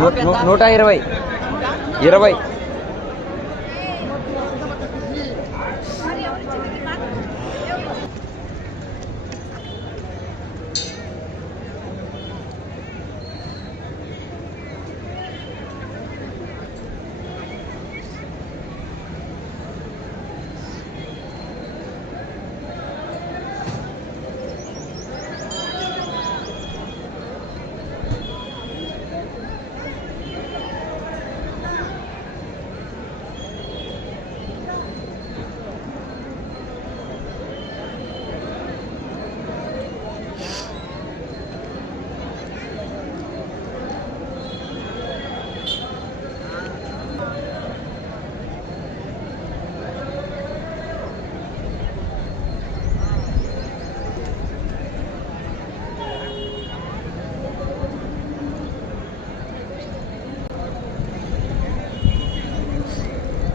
నూ- నూ- నూట ఇరవై. ఇరవై.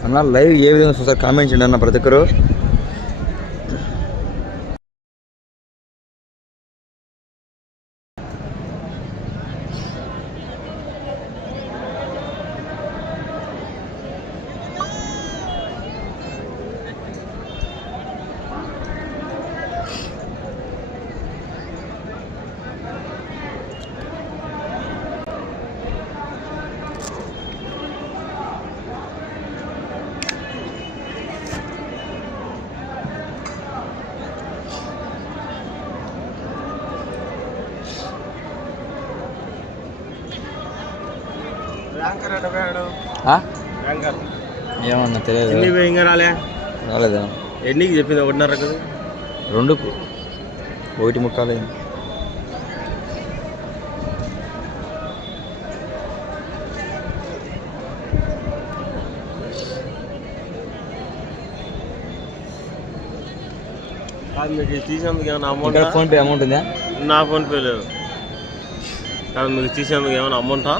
అన్న లైవ్ ఏ విధంగా చూస్తారు? కామెంట్ చేయండి అన్న ప్రతి ఒక్కరు. ఏమన్నా తెలియదు. ఎన్ని రాలే? రాలేదా? ఎన్నికి చెప్పింది ఒకటిన్నర కదా. రెండుకు. ఒకటి ముక్కాలు మీకు తీసేందుకు ఏమైనా అమౌంట్ ఫోన్ పే అమౌంట్ ఉందా? నా ఫోన్ పే లేదు. కాదు మీకు తీసేందుకు ఏమైనా అమౌంటా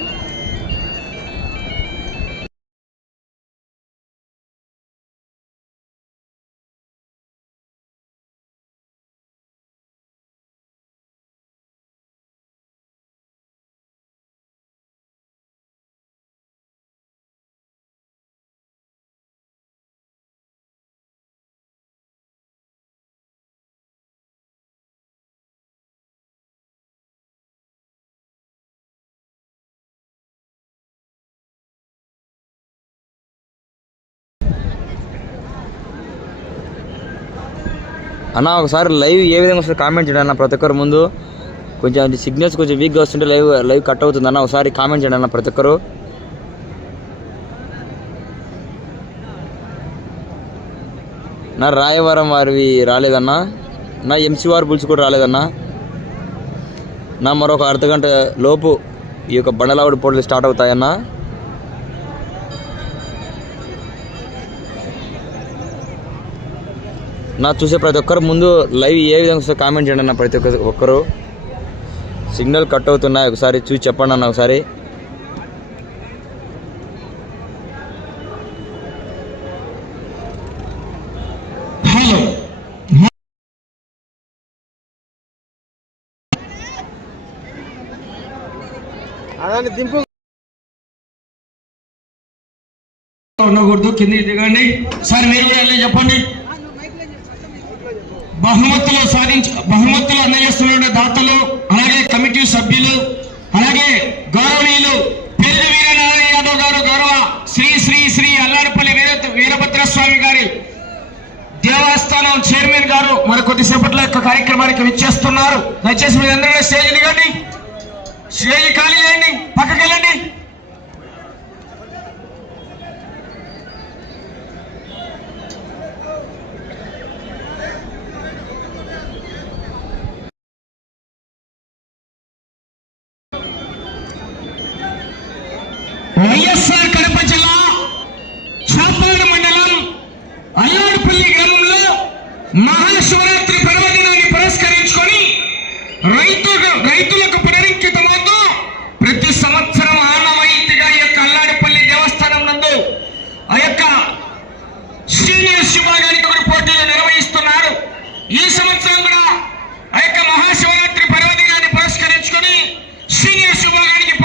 అన్న ఒకసారి లైవ్ ఏ విధంగా వస్తుంది కామెంట్ చేయండి అన్న ప్రతి ఒక్కరు ముందు. కొంచెం సిగ్నల్స్ కొంచెం వీక్గా వస్తుంటే లైవ్ లైవ్ కట్ అవుతుంది అన్న ఒకసారి కామెంట్ చేయండి అన్న ప్రతి ఒక్కరు. నా రాయవరం వారివి రాలేదన్నా. నా ఎంసీ వారి బుల్స్ కూడా రాలేదన్నా. నా మరొక అర్ధగంట లోపు ఈ యొక్క బండలావుడి పోటీలు స్టార్ట్ అవుతాయన్నా. నా చూసే ప్రతి ఒక్కరు ముందు లైవ్ ఏ విధంగా కామెంట్ చేయండి అన్న ప్రతి ఒక్క ఒక్కరు. సిగ్నల్ కట్ అవుతున్నాయి ఒకసారి చూసి చెప్పండి అన్న ఒకసారి. అదాన్ని దింపు. ఉండకూడదు కిందికి దిగండి. సార్ మీరు కూడా వెళ్ళి చెప్పండి. బహుమతులు సాధించ బహుమతులు అందజేస్తున్న దాతలు అలాగే కమిటీ సభ్యులు అలాగే గౌరవనీయులు పెళ్ళి వీరనారాయణ యాదవ్ గారు గౌరవ శ్రీ శ్రీ శ్రీ అల్లారపల్లి వీర వీరభద్ర స్వామి గారి దేవస్థానం చైర్మన్ గారు మరి కొద్దిసేపట్లో యొక్క కార్యక్రమానికి విచ్చేస్తున్నారు. దయచేసి మీరు అందరూ స్టేజ్ దిగండి వైఎస్ఆర్ కడప జిల్లా చాపాడు మండలం అల్లాడుపల్లి గ్రామంలో మహాశివరాత్రి పర్వదినాన్ని పురస్కరించుకొని రైతు రైతులకు పునరంకితమవుతూ ప్రతి సంవత్సరం ఆనవాయితీగా ఈ యొక్క అల్లాడుపల్లి దేవస్థానం నందు ఆ యొక్క సీనియర్ శివగానికి పోటీలు నిర్వహిస్తున్నారు. ఈ సంవత్సరం కూడా